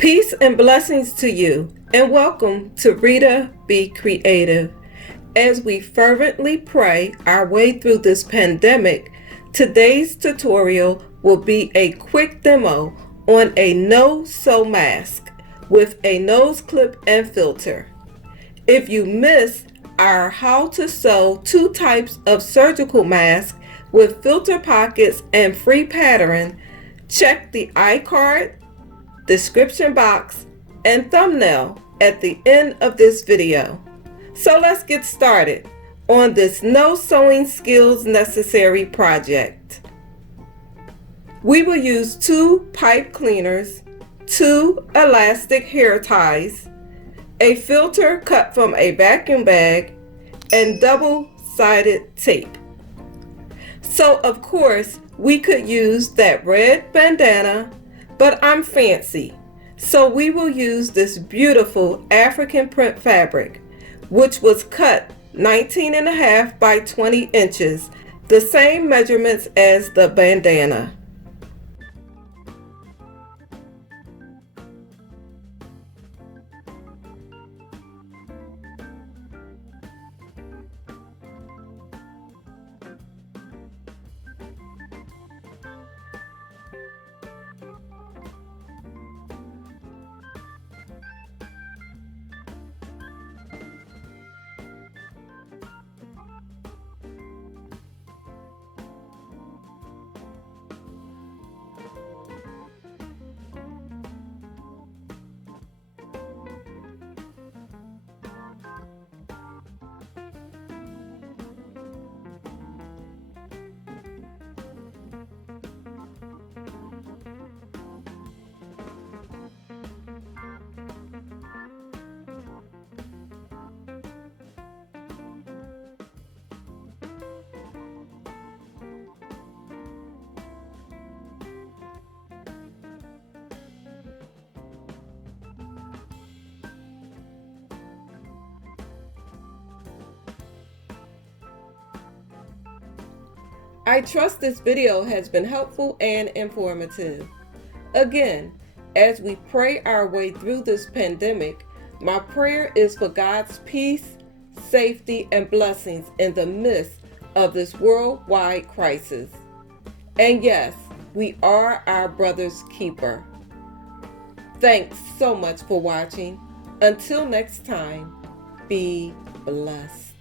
Peace and blessings to you, and welcome to Rita Be Creative. As we fervently pray our way through this pandemic, today's tutorial will be a quick demo on a no-sew mask with a nose clip and filter. If you missed our how to sew two types of surgical mask with filter pockets and free pattern, check the iCard, description box, and thumbnail at the end of this video. So let's get started on this no sewing skills necessary project. We will use 2 pipe cleaners, 2 elastic hair ties, a filter cut from a vacuum bag, and double-sided tape. So of course we could use that red bandana, but I'm fancy, so we will use this beautiful African print fabric, which was cut 19.5 by 20 inches, the same measurements as the bandana. I trust this video has been helpful and informative. Again, as we pray our way through this pandemic, my prayer is for God's peace, safety, and blessings in the midst of this worldwide crisis. And yes, we are our brother's keeper. Thanks so much for watching. Until next time, be blessed.